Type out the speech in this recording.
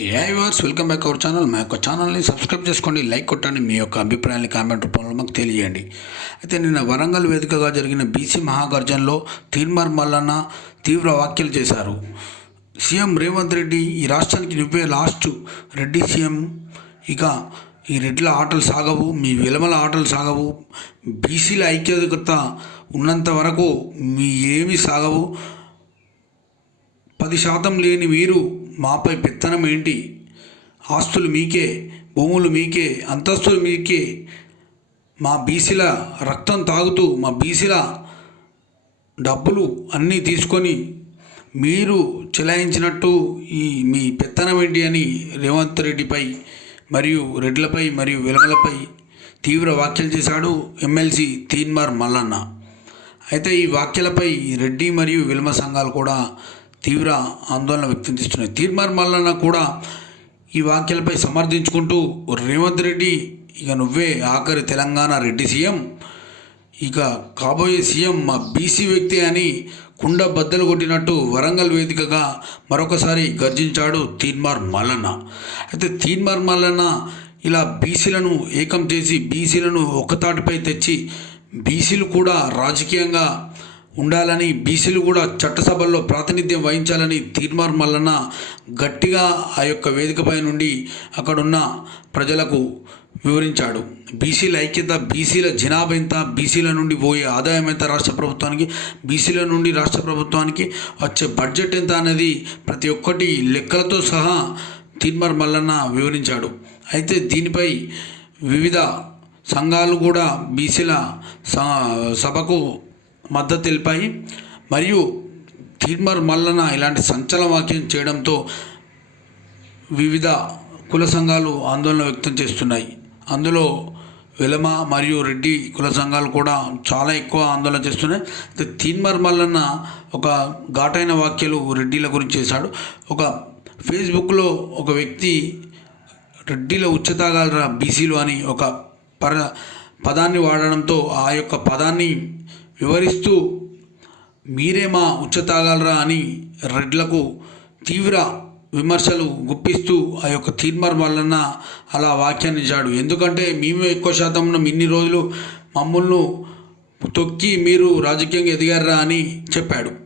ఏ వర్స్ welcome back our channel మా యొక్క ఛానల్ని సబ్స్క్రైబ్ చేసుకోండి లైక్ కొట్టండి మీ యొక్క అభిప్రాయాన్ని కామెంట్ రూపంలో మాకు తెలియజేయండి. అయితే నిన్న వరంగల్ వేదికగా జరిగిన బీసీ మహాగర్జన్లో తీర్మార్ మల్లన్న తీవ్ర వ్యాఖ్యలు చేశారు. సీఎం రేవంత్ రెడ్డి ఈ రాష్ట్రానికి నువ్వే లాస్ట్ రెడ్డి సీఎం ఇక ఈ రెడ్ల ఆటలు సాగవు మీ విలమల ఆటలు సాగవు బీసీల ఐక్యత ఉన్నంత వరకు మీ ఏమీ సాగవు. పది శాతం లేని మీరు మాపై పెత్తనం ఏంటి? ఆస్తులు మీకే భూములు మీకే అంతస్తులు మీకే. మా బీసీల రక్తం తాగుతూ మా బీసీల డబ్బులు అన్నీ తీసుకొని మీరు చెలాయించినట్టు ఈ మీ పెత్తనం ఏంటి అని రేవంత్ రెడ్డిపై మరియు రెడ్లపై మరియు విలమలపై తీవ్ర వ్యాఖ్యలు చేశాడు ఎమ్మెల్సీ తీన్మార్ మల్లన్న. అయితే ఈ వ్యాఖ్యలపై రెడ్డి మరియు విలమ సంఘాలు కూడా తీవ్ర ఆందోళన వ్యక్తం చేస్తున్నాయి. తీర్మార్ మల్లన్న కూడా ఈ వ్యాఖ్యలపై సమర్థించుకుంటూ రేవంత్ రెడ్డి ఇక నువ్వే ఆఖరి తెలంగాణ రెడ్డి సీఎం ఇక కాబోయే సీఎం మా బీసీ వ్యక్తి అని కుండ బద్దలు కొట్టినట్టు వరంగల్ వేదికగా మరొకసారి గర్జించాడు తీన్మార్ మల్లన్న. అయితే తీన్మార్ మల్లన్న ఇలా బీసీలను ఏకం చేసి బీసీలను ఒకతాటిపై తెచ్చి బీసీలు కూడా రాజకీయంగా ఉండాలని బీసీలు కూడా చట్టసభల్లో ప్రాతినిధ్యం వహించాలని తీర్మార్ మల్లన్న గట్టిగా ఆ యొక్క వేదికపై నుండి అక్కడున్న ప్రజలకు వివరించాడు. బీసీల ఐక్యత బీసీల జనాభా ఎంత బీసీల నుండి పోయే ఆదాయం ఎంత రాష్ట్ర ప్రభుత్వానికి బీసీల నుండి రాష్ట్ర ప్రభుత్వానికి వచ్చే బడ్జెట్ ఎంత అనేది ప్రతి ఒక్కటి లెక్కలతో సహా తీర్మార్ మల్లన్న వివరించాడు. అయితే దీనిపై వివిధ సంఘాలు కూడా బీసీల స- సభకు మద్దతు తెలిపాయి మరియు తీర్మార్ మల్లన్న ఇలాంటి సంచలన వాక్యం చేయడంతో వివిధ కుల సంఘాలు ఆందోళన వ్యక్తం చేస్తున్నాయి. అందులో వెలమ మరియు రెడ్డి కుల సంఘాలు కూడా చాలా ఎక్కువ ఆందోళన చేస్తున్నాయి. అయితే మల్లన్న ఒక ఘాటైన వ్యాఖ్యలు రెడ్డిల గురించి చేశాడు. ఒక ఫేస్బుక్లో ఒక వ్యక్తి రెడ్డిల ఉచ్చతాగలరా బీసీలు అని ఒక పర పదాన్ని వాడడంతో ఆ యొక్క పదాన్ని వివరిస్తూ మీరే మా ఉచ్చతాగలరా అని రెడ్లకు తీవ్ర విమర్శలు గుప్పిస్తూ ఆ యొక్క తీర్మార్ వలన అలా వ్యాఖ్యానించాడు ఎందుకంటే మేము ఎక్కువ శాతం ఇన్ని రోజులు మమ్మల్ని తొక్కి మీరు రాజకీయంగా ఎదిగారా అని చెప్పాడు.